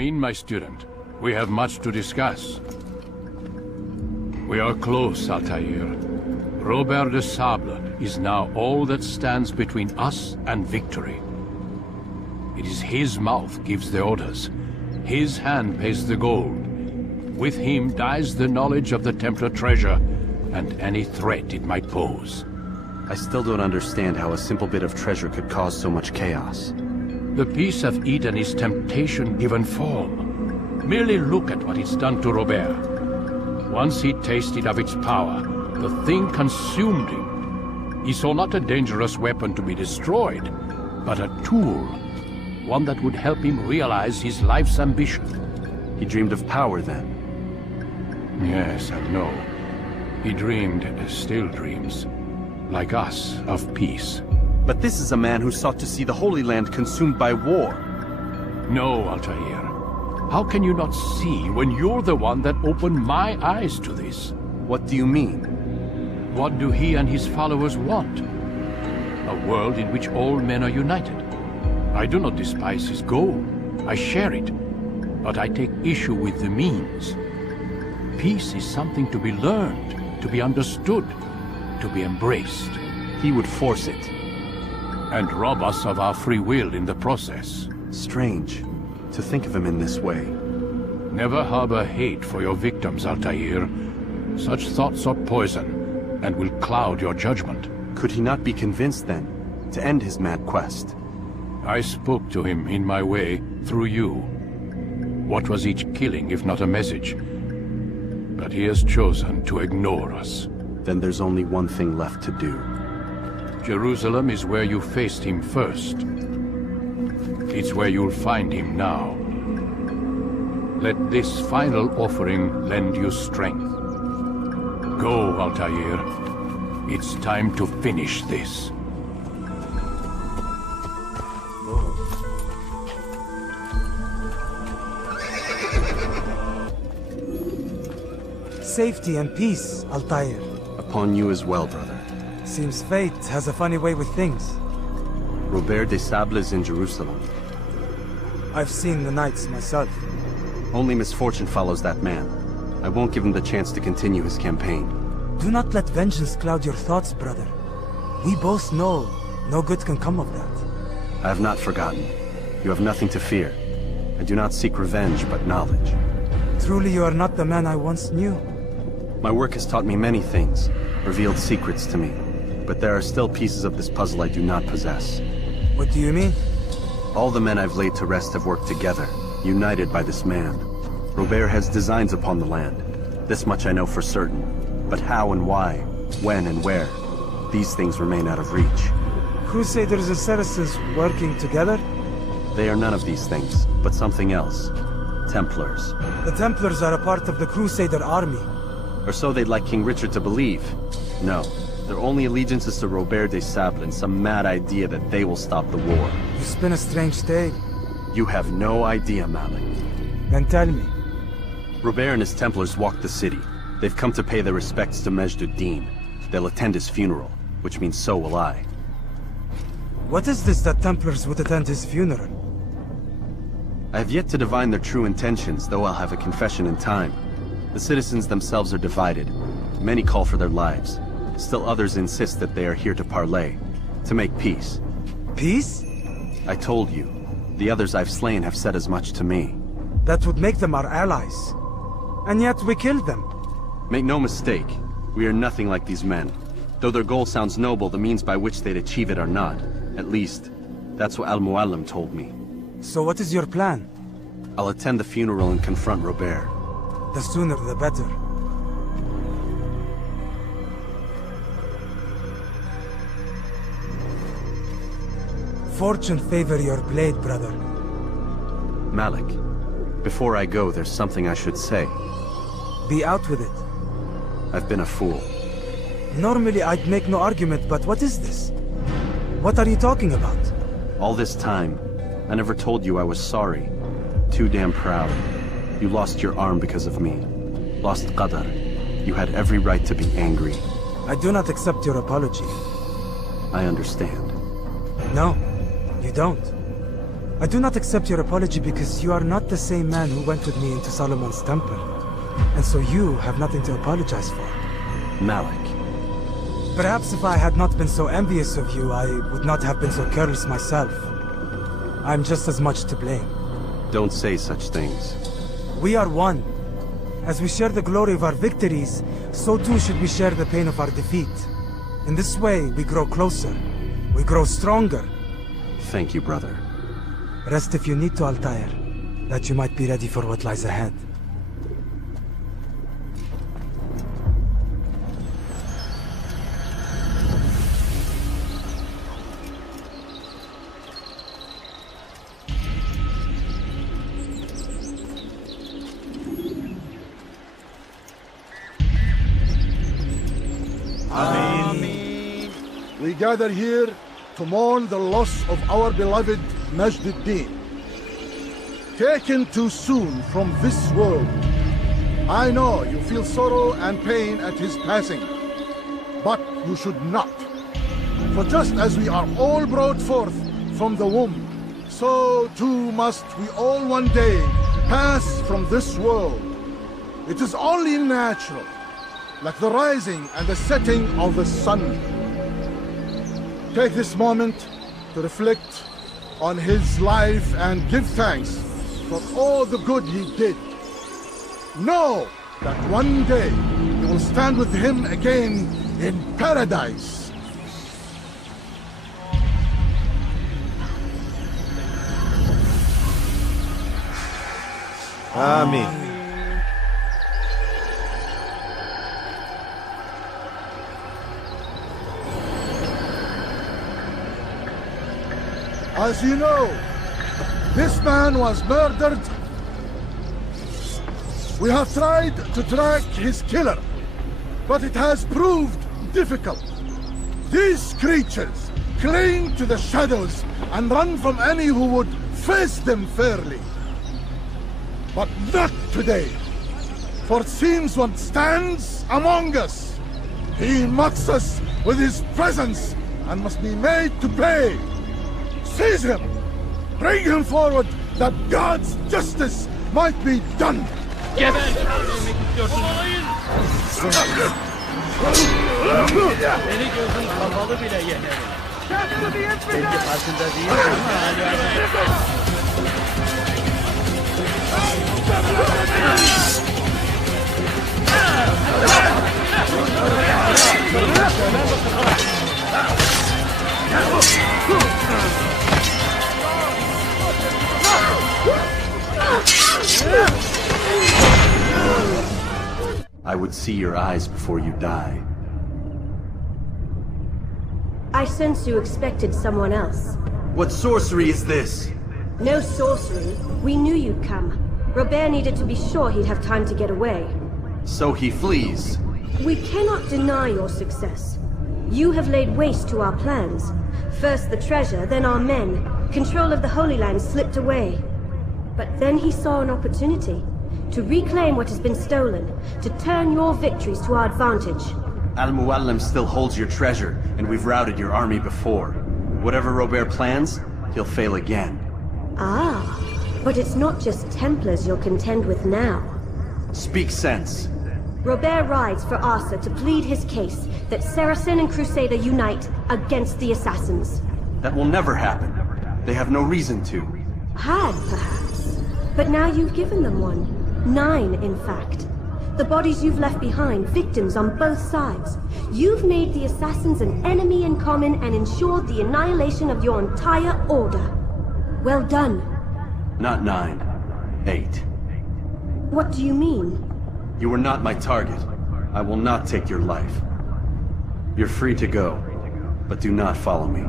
Come in, my student. We have much to discuss. We are close, Altair. Robert de Sable is now all that stands between us and victory. It is his mouth gives the orders. His hand pays the gold. With him dies the knowledge of the Templar treasure and any threat it might pose. I still don't understand how a simple bit of treasure could cause so much chaos. The Peace of Eden is temptation given form. Merely look at what it's done to Robert. Once he tasted of its power, the thing consumed him. He saw not a dangerous weapon to be destroyed, but a tool. One that would help him realize his life's ambition. He dreamed of power then? Yes and no. He dreamed, still dreams, like us, of peace. But this is a man who sought to see the Holy Land consumed by war. No, Altair. How can you not see when you're the one that opened my eyes to this? What do you mean? What do he and his followers want? A world in which all men are united. I do not despise his goal. I share it. But I take issue with the means. Peace is something to be learned, to be understood, to be embraced. He would force it. And rob us of our free will in the process. Strange, to think of him in this way. Never harbor hate for your victims, Altair. Such thoughts are poison, and will cloud your judgment. Could he not be convinced, then, to end his mad quest? I spoke to him in my way, through you. What was each killing if not a message? But he has chosen to ignore us. Then there's only one thing left to do. Jerusalem is where you faced him first. It's where you'll find him now. Let this final offering lend you strength. Go, Altair. It's time to finish this. Safety and peace, Altair. Upon you as well, brother. Seems fate has a funny way with things. Robert de Sable is in Jerusalem. I've seen the knights myself. Only misfortune follows that man. I won't give him the chance to continue his campaign. Do not let vengeance cloud your thoughts, brother. We both know no good can come of that. I have not forgotten. You have nothing to fear. I do not seek revenge, but knowledge. Truly you are not the man I once knew. My work has taught me many things, revealed secrets to me. But there are still pieces of this puzzle I do not possess. What do you mean? All the men I've laid to rest have worked together, united by this man. Robert has designs upon the land. This much I know for certain. But how and why, when and where, these things remain out of reach. Crusaders and Saracens working together? They are none of these things, but something else. Templars. The Templars are a part of the Crusader army. Or so they'd like King Richard to believe. No, their only allegiance is to Robert de Sable and some mad idea that they will stop the war. You spin a strange tale. You have no idea, Malik. Then tell me. Robert and his Templars walked the city. They've come to pay their respects to Majd-ud-Din. They'll attend his funeral, which means so will I. What is this that Templars would attend his funeral? I have yet to divine their true intentions, though I'll have a confession in time. The citizens themselves are divided. Many call for their lives. Still others insist that they are here to parley, to make peace. Peace? I told you. The others I've slain have said as much to me. That would make them our allies. And yet we killed them. Make no mistake, we are nothing like these men. Though their goal sounds noble, the means by which they'd achieve it are not. At least, that's what Al-Muallim told me. So what is your plan? I'll attend the funeral and confront Robert. The sooner the better. Fortune favor your blade, brother. Malik, before I go, there's something I should say. Be out with it. I've been a fool. Normally I'd make no argument, but what is this? What are you talking about? All this time, I never told you I was sorry. Too damn proud. You lost your arm because of me. Lost Qadar. You had every right to be angry. I do not accept your apology. I understand. No, you don't. I do not accept your apology because you are not the same man who went with me into Solomon's temple. And so you have nothing to apologize for. Malik. Perhaps if I had not been so envious of you, I would not have been so careless myself. I'm just as much to blame. Don't say such things. We are one. As we share the glory of our victories, so too should we share the pain of our defeat. In this way, we grow closer. We grow stronger. Thank you, brother. Rest if you need to, Altair, that you might be ready for what lies ahead. We gather here to mourn the loss of our beloved Majd-ud-Din. Taken too soon from this world. I know you feel sorrow and pain at his passing, but you should not. For just as we are all brought forth from the womb, so too must we all one day pass from this world. It is only natural, like the rising and the setting of the sun. Take this moment to reflect on his life and give thanks for all the good he did. Know that one day you will stand with him again in paradise. Amen. As you know, this man was murdered. We have tried to track his killer, but it has proved difficult. These creatures cling to the shadows and run from any who would face them fairly. But not today, for it seems one stands among us. He mocks us with his presence and must be made to pay. Seize him! Bring him forward that God's justice might be done! Geber! Demek istiyorsun. Beni gözün kapalı bile yenerim. Belki farkında değil ama I would see your eyes before you die. I sense you expected someone else. What sorcery is this? No sorcery. We knew you'd come. Robert needed to be sure he'd have time to get away. So he flees. We cannot deny your success. You have laid waste to our plans. First the treasure, then our men. Control of the Holy Land slipped away. But then he saw an opportunity to reclaim what has been stolen, to turn your victories to our advantage. Al-Muallim still holds your treasure, and we've routed your army before. Whatever Robert plans, he'll fail again. Ah, but it's not just Templars you'll contend with now. Speak sense. Robert rides for Asa to plead his case that Saracen and Crusader unite against the Assassins. That will never happen. They have no reason to. Had, perhaps. But now you've given them one. 9, in fact. The bodies you've left behind, victims on both sides. You've made the Assassins an enemy in common and ensured the annihilation of your entire order. Well done. Not 9. 8. What do you mean? You were not my target. I will not take your life. You're free to go, but do not follow me.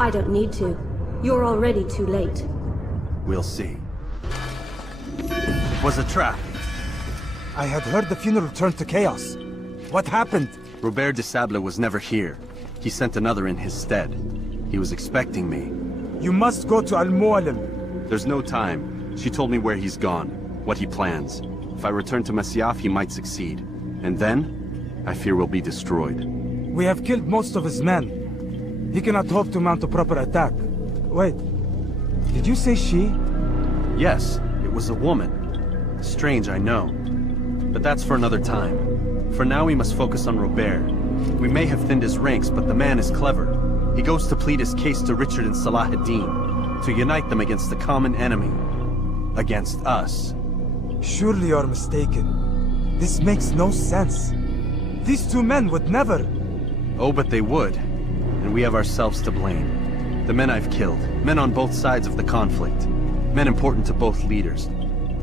I don't need to. You're already too late. We'll see. It was a trap. I had heard the funeral turned to chaos. What happened? Robert de Sable was never here. He sent another in his stead. He was expecting me. You must go to Al-Muallim. There's no time. She told me where he's gone, what he plans. If I return to Masyaf, he might succeed. And then, I fear we'll be destroyed. We have killed most of his men. He cannot hope to mount a proper attack. Wait. Did you say she? Yes, it was a woman. Strange, I know. But that's for another time. For now, we must focus on Robert. We may have thinned his ranks, but the man is clever. He goes to plead his case to Richard and Salah ad-Din, to unite them against the common enemy. Against us. Surely you're mistaken. This makes no sense. These two men would never... Oh, but they would. And we have ourselves to blame. The men I've killed, men on both sides of the conflict, men important to both leaders.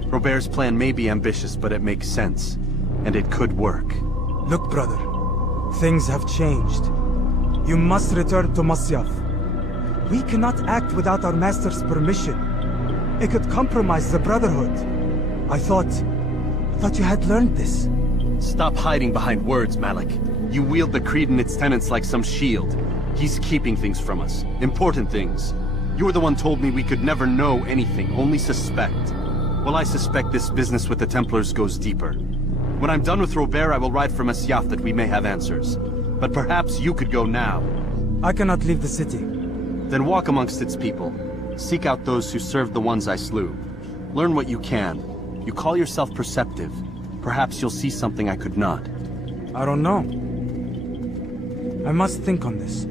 Robert's plan may be ambitious, but it makes sense. And it could work. Look, brother. Things have changed. You must return to Masyaf. We cannot act without our master's permission. It could compromise the Brotherhood. I thought you had learned this. Stop hiding behind words, Malik. You wield the Creed and its tenets like some shield. He's keeping things from us. Important things. You were the one told me we could never know anything, only suspect. Well, I suspect this business with the Templars goes deeper. When I'm done with Robert, I will ride for Masyaf that we may have answers. But perhaps you could go now. I cannot leave the city. Then walk amongst its people. Seek out those who served the ones I slew. Learn what you can. You call yourself perceptive. Perhaps you'll see something I could not. I don't know. I must think on this.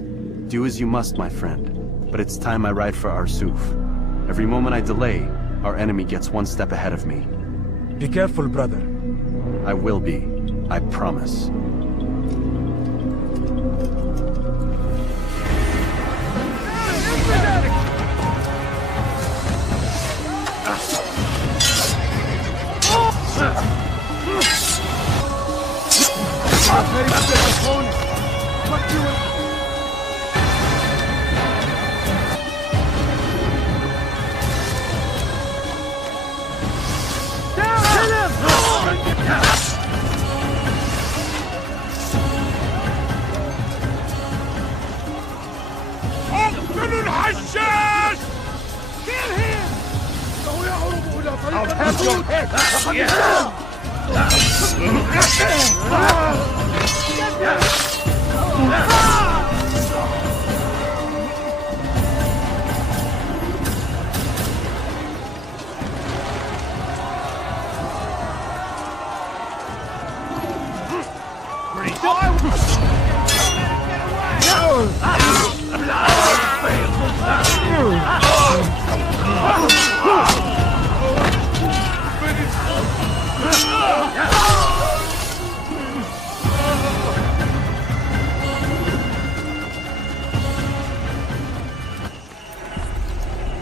Do as you must, my friend. But it's time I ride for Arsuf. Every moment I delay, our enemy gets one step ahead of me. Be careful, brother. I will be. I promise.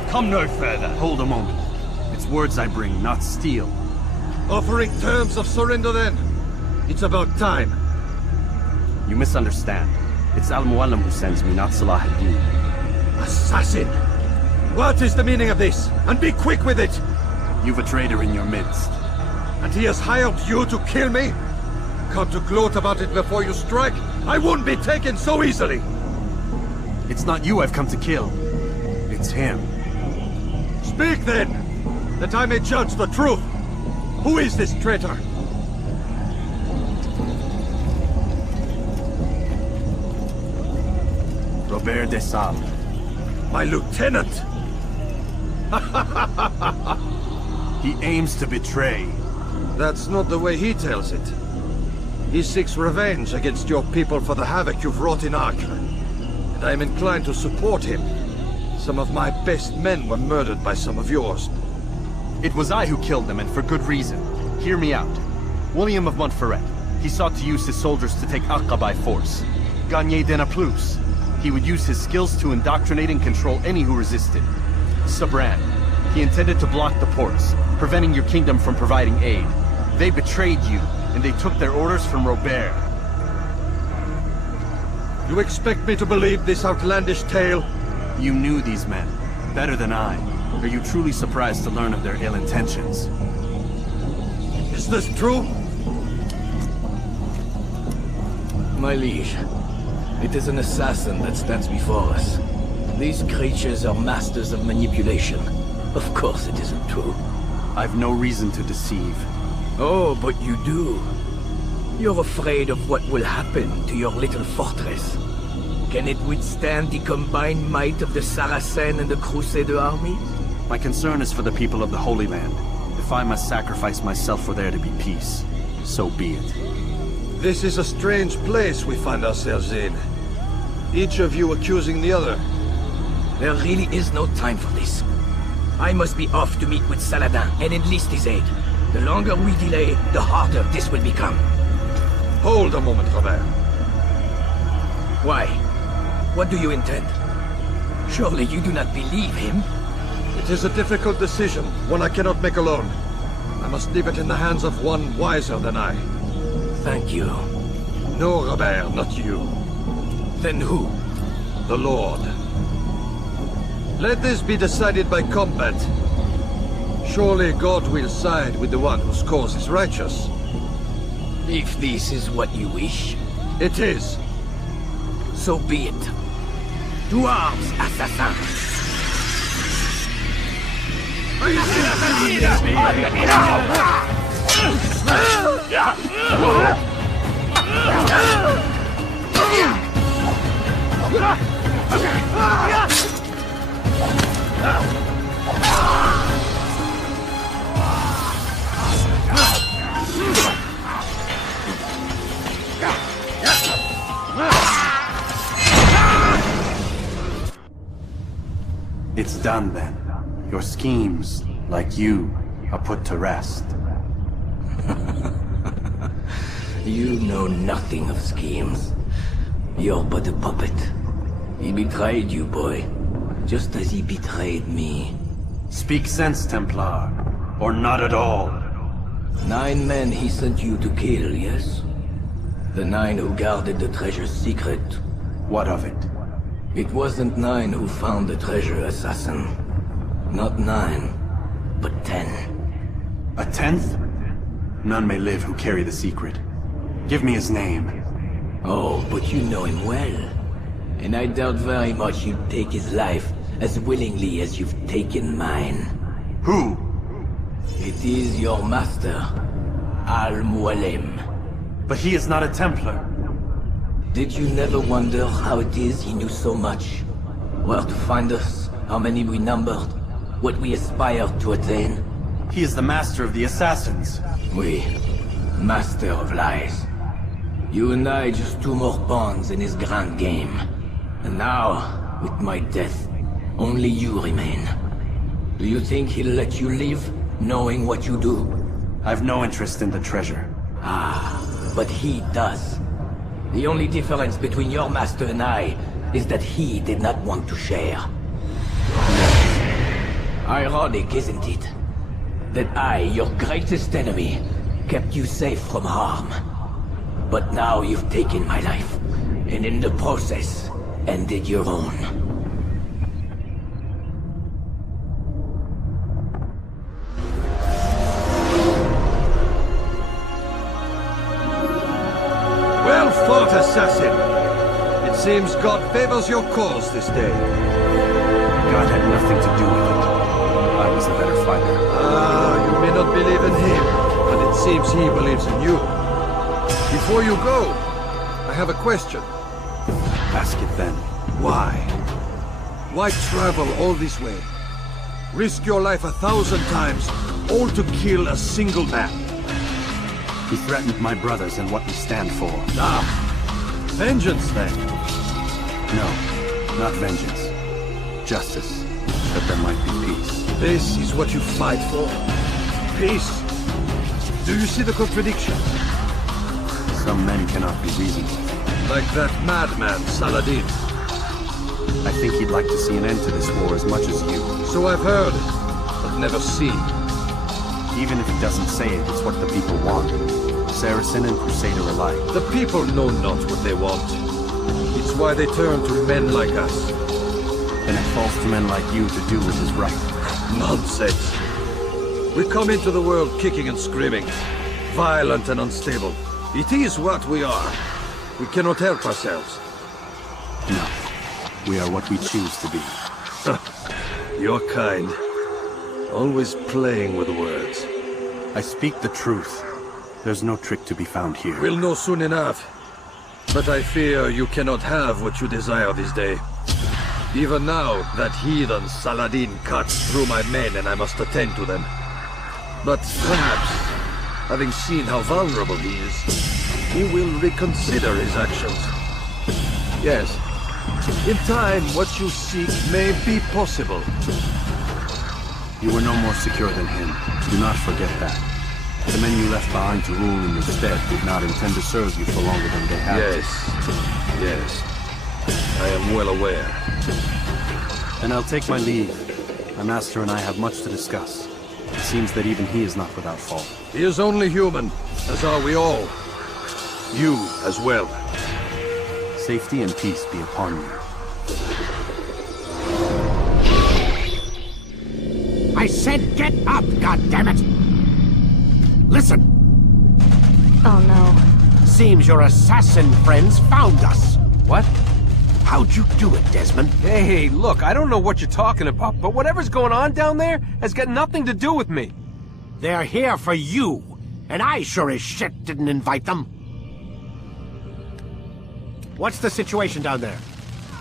Come no further. Hold a moment. It's words I bring, not steel. Offering terms of surrender then? It's about time. You misunderstand. It's Al-Muallim who sends me, not Salah ad-Din. Assassin! What is the meaning of this? And be quick with it! You've a traitor in your midst. And he has hired you to kill me? Come to gloat about it before you strike? I won't be taken so easily! It's not you I've come to kill. It's him. Speak then, that I may judge the truth. Who is this traitor? Robert de Sable. My lieutenant! He aims to betray. That's not the way he tells it. He seeks revenge against your people for the havoc you've wrought in Acre. And I am inclined to support him. Some of my best men were murdered by some of yours. It was I who killed them, and for good reason. Hear me out. William of Montferrat. He sought to use his soldiers to take Acre by force. Gagne de Naplouse. He would use his skills to indoctrinate and control any who resisted. Sabran. He intended to block the ports, preventing your kingdom from providing aid. They betrayed you, and they took their orders from Robert. You expect me to believe this outlandish tale? You knew these men, better than I. Are you truly surprised to learn of their ill intentions? Is this true? My liege, it is an assassin that stands before us. These creatures are masters of manipulation. Of course it isn't true. I've no reason to deceive. Oh, but you do. You're afraid of what will happen to your little fortress. Can it withstand the combined might of the Saracen and the Crusader army? My concern is for the people of the Holy Land. If I must sacrifice myself for there to be peace, so be it. This is a strange place we find ourselves in. Each of you accusing the other. There really is no time for this. I must be off to meet with Saladin and enlist his aid. The longer we delay, the harder this will become. Hold a moment, Robert. Why? What do you intend? Surely you do not believe him? It is a difficult decision, one I cannot make alone. I must leave it in the hands of one wiser than I. Thank you. No, Robert, not you. Then who? The Lord. Let this be decided by combat. Surely God will side with the one whose cause is righteous. If this is what you wish, It is. so be it. To arms, assassins! It's done then. Your schemes, like you, are put to rest. You know nothing of schemes. You're but a puppet. He betrayed you, boy. Just as he betrayed me. Speak sense, Templar. Or not at all. 9 men he sent you to kill, yes? The 9 who guarded the treasure's secret. What of it? It wasn't 9 who found the treasure, assassin. Not 9, but 10. A 10th? None may live who carry the secret. Give me his name. Oh, but you know him well. And I doubt very much you'd take his life as willingly as you've taken mine. Who? It is your master, Al-Mualim. But he is not a Templar. Did you never wonder how it is he knew so much? Where to find us, how many we numbered, what we aspired to attain? He is the master of the Assassins. We, master of lies. You and I just 2 more pawns in his grand game. And now, with my death, only you remain. Do you think he'll let you live, knowing what you do? I've no interest in the treasure. Ah, but he does. The only difference between your master and I is that he did not want to share. Ironic, isn't it? That I, your greatest enemy, kept you safe from harm. But now you've taken my life, and in the process, ended your own. Well fought, assassin. It seems God favors your cause this day. God had nothing to do with it. I was the better fighter. Ah, you may not believe in him, but it seems he believes in you. Before you go, I have a question. Ask it then. Why? Why travel all this way? Risk your life 1,000 times, all to kill a single man? He threatened my brothers and what we stand for. Ah, vengeance then. No, not vengeance. Justice, that there might be peace. This is what you fight for? Peace? Do you see the contradiction? Some men cannot be reasoned with. Like that madman, Saladin. I think he'd like to see an end to this war as much as you. So I've heard, but never seen. Even if he doesn't say it, it's what the people want. Saracen and Crusader alike. The people know not what they want. It's why they turn to men like us. Then it falls to men like you to do what is right. Nonsense. We come into the world kicking and screaming, violent and unstable. It is what we are. We cannot help ourselves. No. We are what we choose to be. Your kind. Always playing with words. I speak the truth. There's no trick to be found here. We'll know soon enough. But I fear you cannot have what you desire this day. Even now, that heathen Saladin cuts through my men and I must attend to them. But perhaps, having seen how vulnerable he is, he will reconsider his actions. Yes, in time, what you seek may be possible. You were no more secure than him. Do not forget that. The men you left behind to rule in your stead did not intend to serve you for longer than they had. Yes. I am well aware. Then I'll take my leave. My master and I have much to discuss. It seems that even he is not without fault. He is only human, as are we all. You as well. Safety and peace be upon you. I said get up, goddammit! Listen! Oh no. Seems your assassin friends found us. What? How'd you do it, Desmond? Hey, look, I don't know what you're talking about, but whatever's going on down there has got nothing to do with me. They're here for you, and I sure as shit didn't invite them. What's the situation down there?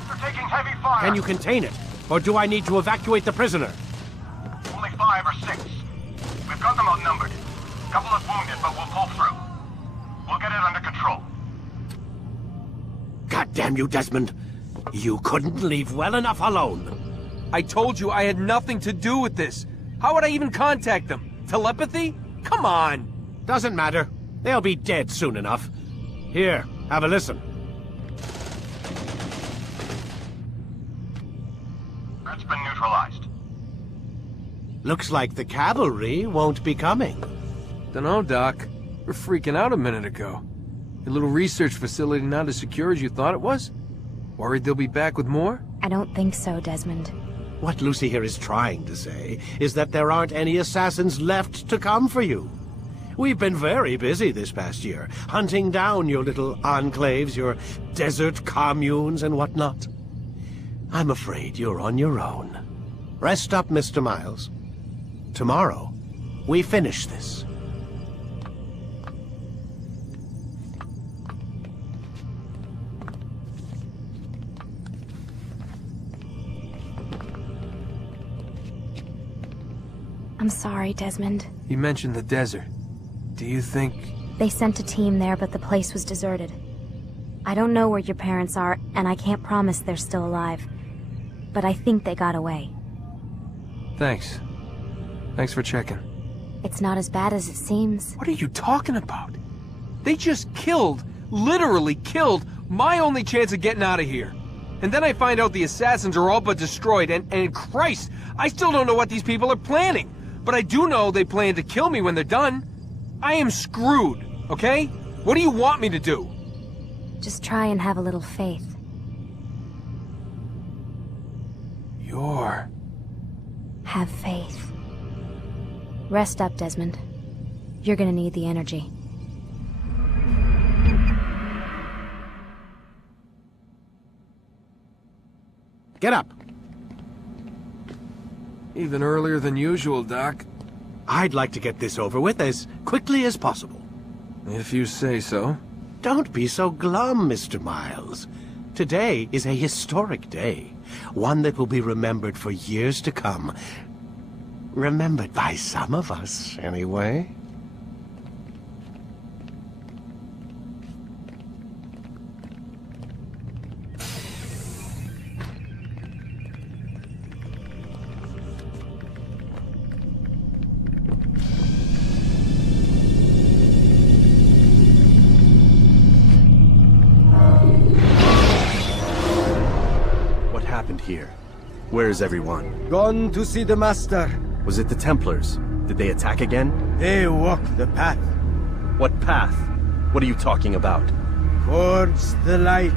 They're taking heavy fire. Can you contain it? Or do I need to evacuate the prisoner? Only 5 or 6. We've got them outnumbered. Couple of wounded, but we'll pull through. We'll get it under control. God damn you, Desmond. You couldn't leave well enough alone. I told you I had nothing to do with this. How would I even contact them? Telepathy? Come on! Doesn't matter. They'll be dead soon enough. Here, have a listen. Threat's been neutralized. Looks like the cavalry won't be coming. Dunno, Doc. We're freaking out a minute ago. Your little research facility not as secure as you thought it was? Worried they'll be back with more? I don't think so, Desmond. What Lucy here is trying to say is that there aren't any assassins left to come for you. We've been very busy this past year, hunting down your little enclaves, your desert communes and whatnot. I'm afraid you're on your own. Rest up, Mr. Miles. Tomorrow, we finish this. I'm sorry, Desmond. You mentioned the desert. Do you think... They sent a team there, but the place was deserted. I don't know where your parents are, and I can't promise they're still alive. But I think they got away. Thanks. Thanks for checking. It's not as bad as it seems. What are you talking about? They just killed, literally killed, my only chance of getting out of here. And then I find out the assassins are all but destroyed, and Christ, I still don't know what these people are planning. But I do know they plan to kill me when they're done. I am screwed, okay? What do you want me to do? Just try and have a little faith. Have faith. Rest up, Desmond. You're gonna need the energy. Get up. Even earlier than usual, Doc. I'd like to get this over with as quickly as possible. If you say so. Don't be so glum, Mr. Miles. Today is a historic day. One that will be remembered for years to come. Remembered by some of us, anyway. Here. Where is everyone? Gone to see the Master. Was it the Templars? Did they attack again? They walk the path. What path? What are you talking about? Towards the light.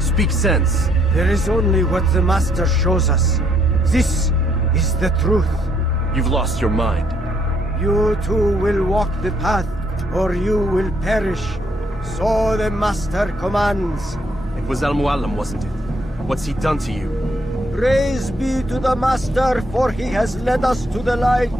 Speak sense. There is only what the Master shows us. This is the truth. You've lost your mind. You too will walk the path, or you will perish. So the Master commands. It was Al-Mualim, wasn't it? What's he done to you? Praise be to the Master, for he has led us to the light.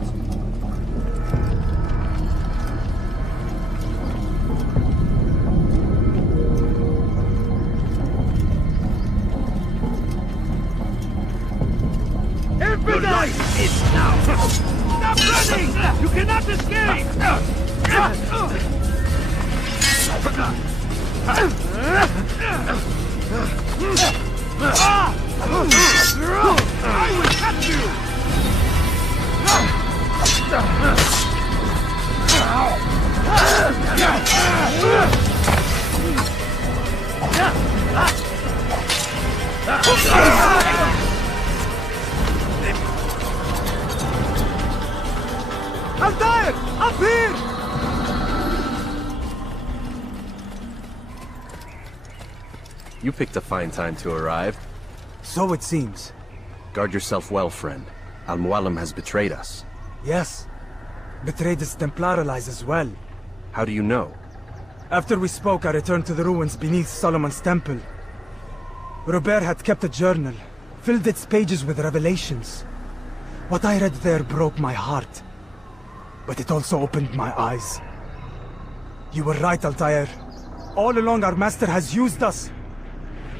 You picked a fine time to arrive. So it seems. Guard yourself well, friend. Al-Mualim has betrayed us. Yes. Betrayed his Templar allies as well. How do you know? After we spoke, I returned to the ruins beneath Solomon's temple. Robert had kept a journal, filled its pages with revelations. What I read there broke my heart. But it also opened my eyes. You were right, Altair. All along our master has used us.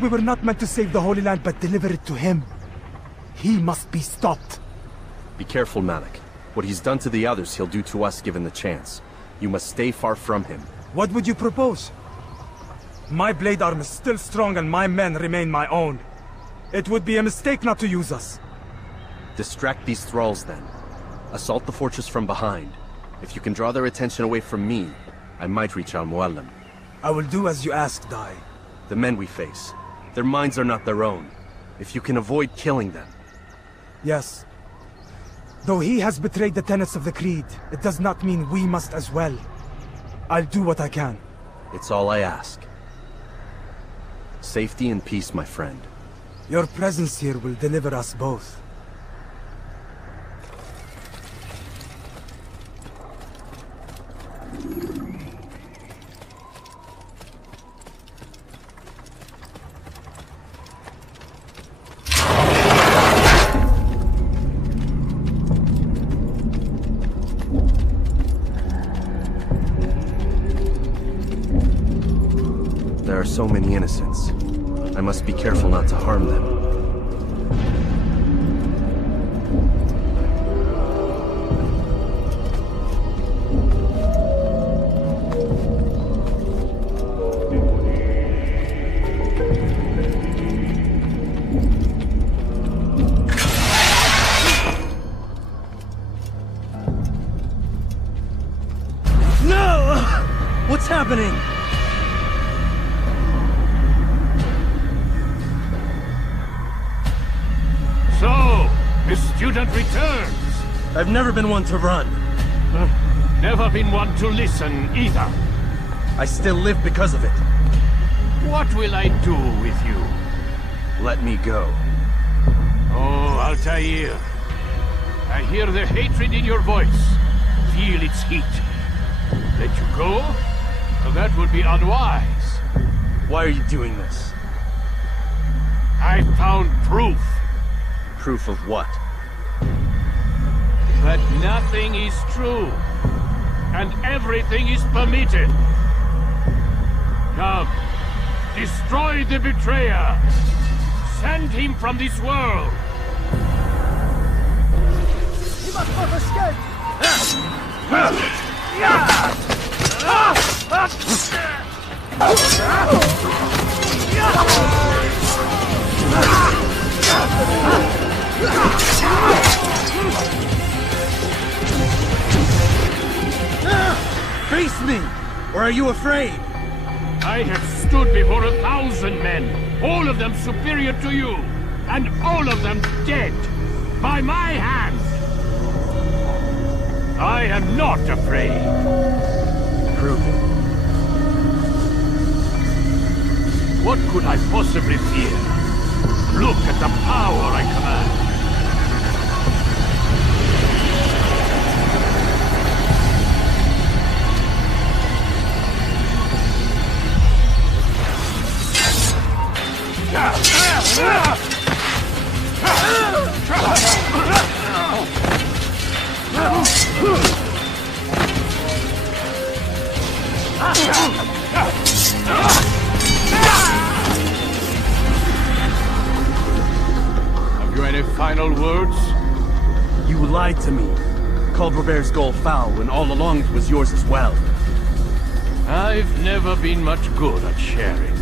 We were not meant to save the Holy Land, but deliver it to him. He must be stopped. Be careful, Malik. What he's done to the others, he'll do to us given the chance. You must stay far from him. What would you propose? My blade arm is still strong and my men remain my own. It would be a mistake not to use us. Distract these thralls then. Assault the fortress from behind. If you can draw their attention away from me, I might reach Al-Mualim. I will do as you ask, Dai. The men we face, their minds are not their own. If you can avoid killing them. Yes. Though he has betrayed the tenets of the Creed, it does not mean we must as well. I'll do what I can. It's all I ask. Safety and peace, my friend. Your presence here will deliver us both. There are so many innocents. I must be careful not to harm them. No! What's happening? So, the student returns. I've never been one to run. Never been one to listen either. I still live because of it. What will I do with you? Let me go. Oh, Altair. I hear the hatred in your voice. Feel its heat. Let you go? Well, that would be unwise. Why are you doing this? I found proof. Proof of what? That nothing is true. And everything is permitted. Come. Destroy the betrayer. Send him from this world. He must not escape! Face me! Or are you afraid? I have stood before 1,000 men, all of them superior to you, and all of them dead, by my hand. I am not afraid. Prove it. What could I possibly fear? Look at the power I command. Have you any final words? You lied to me. Called Robert's goal foul when all along it was yours as well. I've never been much good at sharing.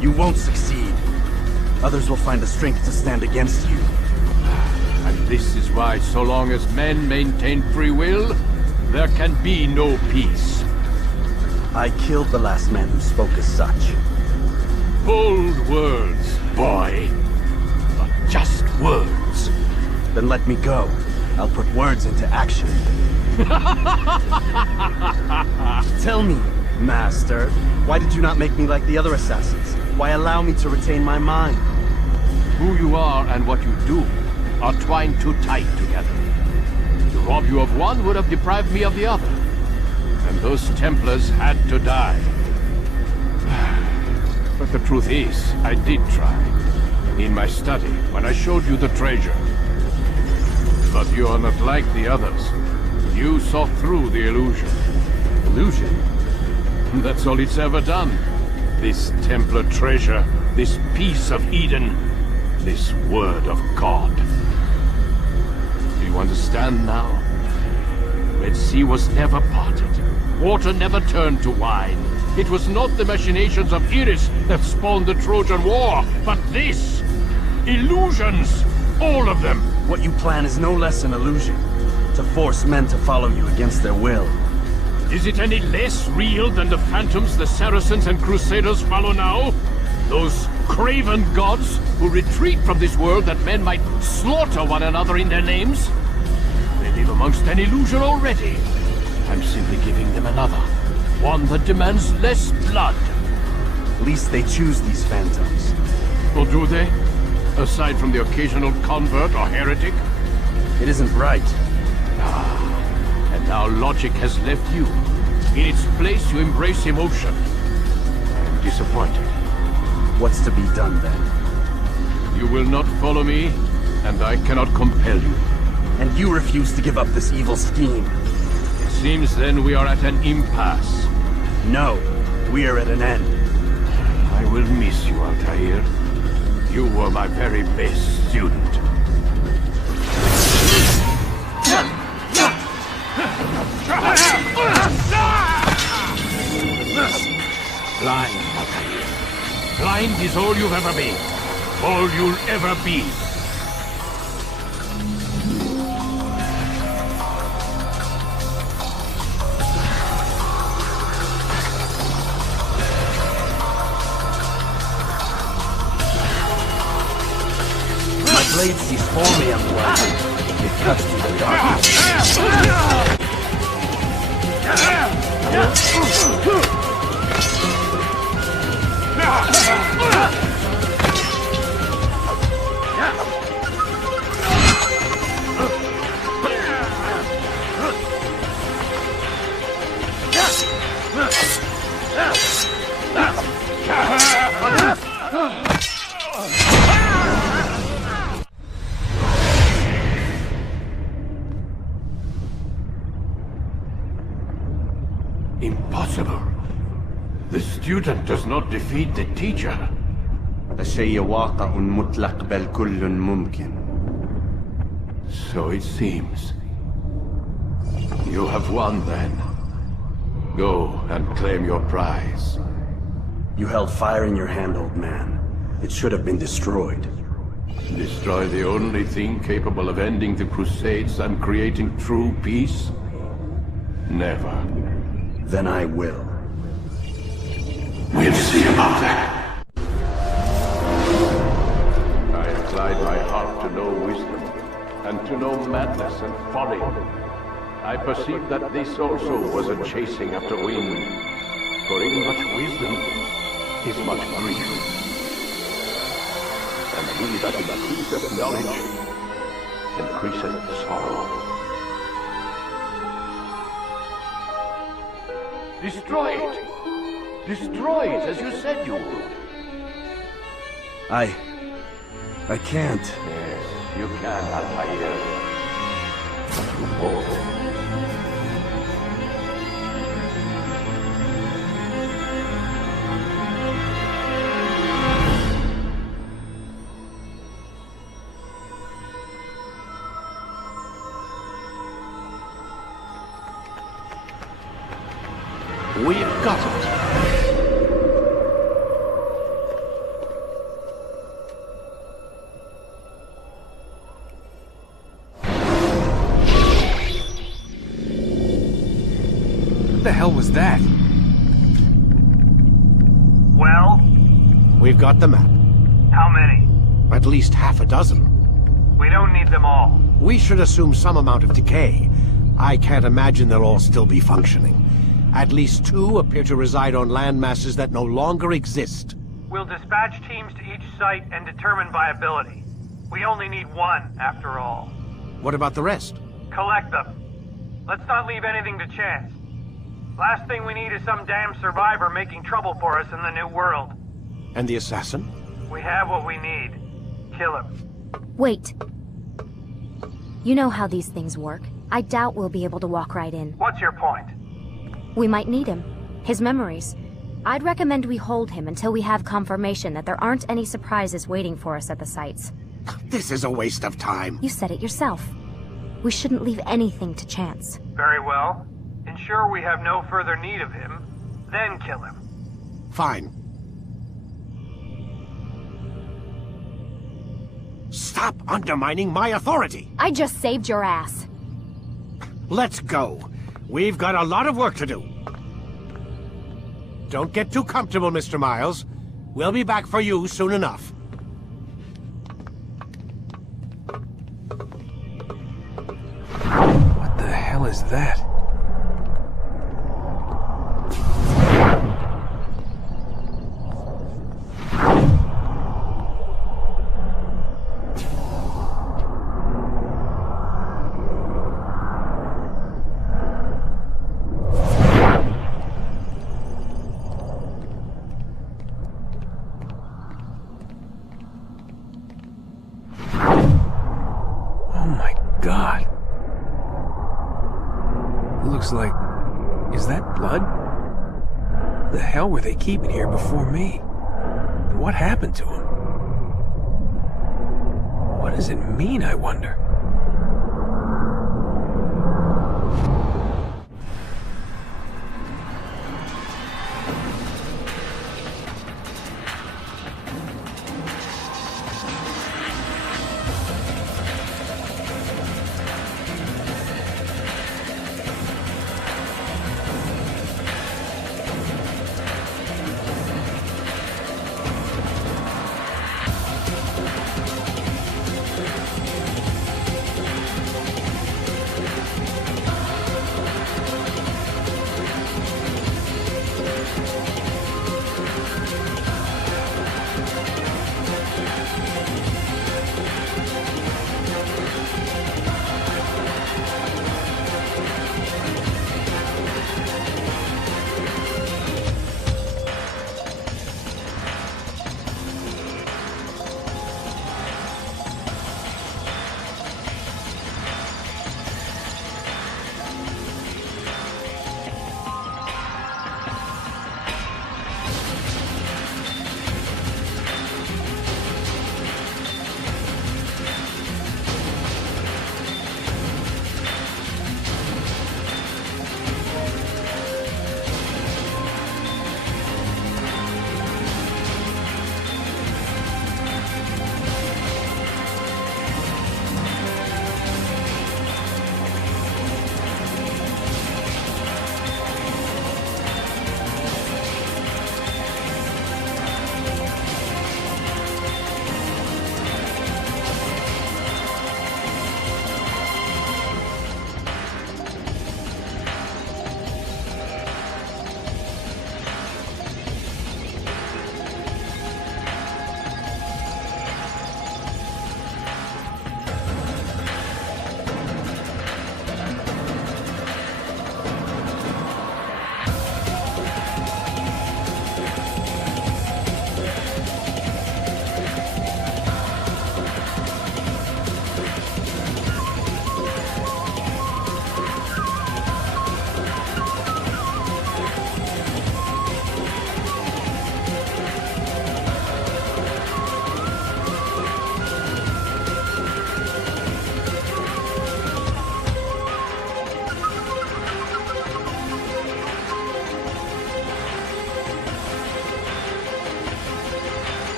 You won't succeed. Others will find the strength to stand against you. And this is why so long as men maintain free will, there can be no peace. I killed the last man who spoke as such. Bold words, boy. But just words. Then let me go. I'll put words into action. Tell me, Master, why did you not make me like the other assassins? Why allow me to retain my mind? Who you are and what you do are twined too tight together. To rob you of one would have deprived me of the other. And those Templars had to die. But the truth is, I did try. In my study, when I showed you the treasure. But you are not like the others. You saw through the illusion. Illusion? That's all it's ever done. This Templar treasure, this piece of Eden, this word of God. Do you understand now? Red Sea was never parted. Water never turned to wine. It was not the machinations of Iris that spawned the Trojan War, but this! Illusions! All of them! What you plan is no less an illusion. To force men to follow you against their will. Is it any less real than the phantoms the Saracens and Crusaders follow now? Those craven gods who retreat from this world that men might slaughter one another in their names? They live amongst an illusion already. I'm simply giving them another. One that demands less blood. At least they choose these phantoms. Or do they? Aside from the occasional convert or heretic? It isn't right. And now logic has left you. In its place, you embrace emotion. I'm disappointed. What's to be done then? You will not follow me, and I cannot compel you. And you refuse to give up this evil scheme. It seems then we are at an impasse. No, we are at an end. I will miss you, Altair. You were my very best student. Blind, Altair. Blind is all you've ever been. All you'll ever be. My blade sees for me, I'm blind. It cuts through the darkness. Impossible. The student does not defeat the teacher. الشيء واقع مطلق بل كل ممكن. So it seems. You have won then. Go and claim your prize. You held fire in your hand, old man. It should have been destroyed. Destroy the only thing capable of ending the Crusades and creating true peace? Never. Then I will. We'll see about that. I applied my heart to know wisdom, and to know madness and folly. I perceived that this also was a chasing after wind. For in much wisdom is much grief. And he that increaseth knowledge increaseth sorrow. Destroy it! Destroy it as you said you would. I can't. Yes, you can, Altair. But you won't. We've got it. What the hell was that? Well? We've got the map. How many? At least half a dozen. We don't need them all. We should assume some amount of decay. I can't imagine they'll all still be functioning. At least 2 appear to reside on land masses that no longer exist. We'll dispatch teams to each site and determine viability. We only need one, after all. What about the rest? Collect them. Let's not leave anything to chance. Last thing we need is some damn survivor making trouble for us in the new world. And the assassin? We have what we need. Kill him. Wait. You know how these things work. I doubt we'll be able to walk right in. What's your point? We might need him. His memories. I'd recommend we hold him until we have confirmation that there aren't any surprises waiting for us at the sites. This is a waste of time. You said it yourself. We shouldn't leave anything to chance. Very well. Ensure we have no further need of him, then kill him. Fine. Stop undermining my authority! I just saved your ass. Let's go. We've got a lot of work to do. Don't get too comfortable, Mr. Miles. We'll be back for you soon enough. What the hell is that? Like, is that blood? The hell were they keeping here before me? And what happened to him? What does it mean, I wonder?